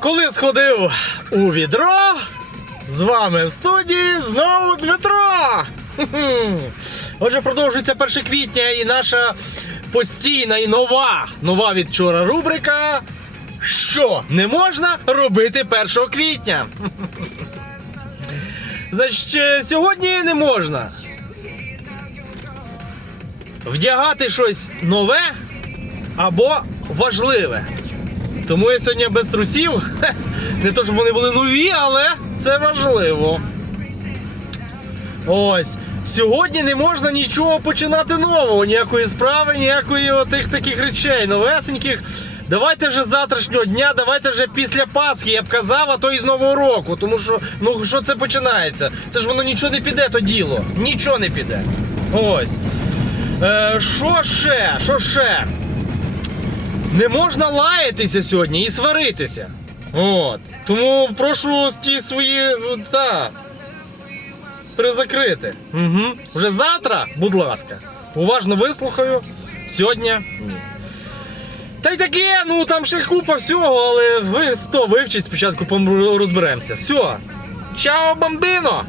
Коли сходив у відро, з вами в студії знову Дмитро. Отже, продовжується 1 квітня і наша постійна і нова, нова від вчора рубрика. Що не можна робити 1 квітня? Значить, е, сьогодні не можна вдягати щось нове або важливе. Тому я сьогодні без трусів. Не то, щоб вони були нові, але це важливо. Ось. Сьогодні не можна нічого починати нового, ніякої справи, ніякої отих таких речей, новесеньких. Давайте вже завтрашнього дня, давайте вже після Пасхи, я б казав, а то і з Нового року. Тому що, ну що це починається? Це ж воно нічого не піде, то діло. Нічого не піде. Ось. Е, Що ще? Що ще? Не можна лаятися сьогодні і сваритися. От. Тому прошу ті свої. ну, Та, перезакрити. Угу. Вже завтра, будь ласка, уважно вислухаю. Сьогодні ні. Та й таке, ну там ще купа всього, але ви 100 вивчіть спочатку, розберемося. Все. Чао, бомбіно!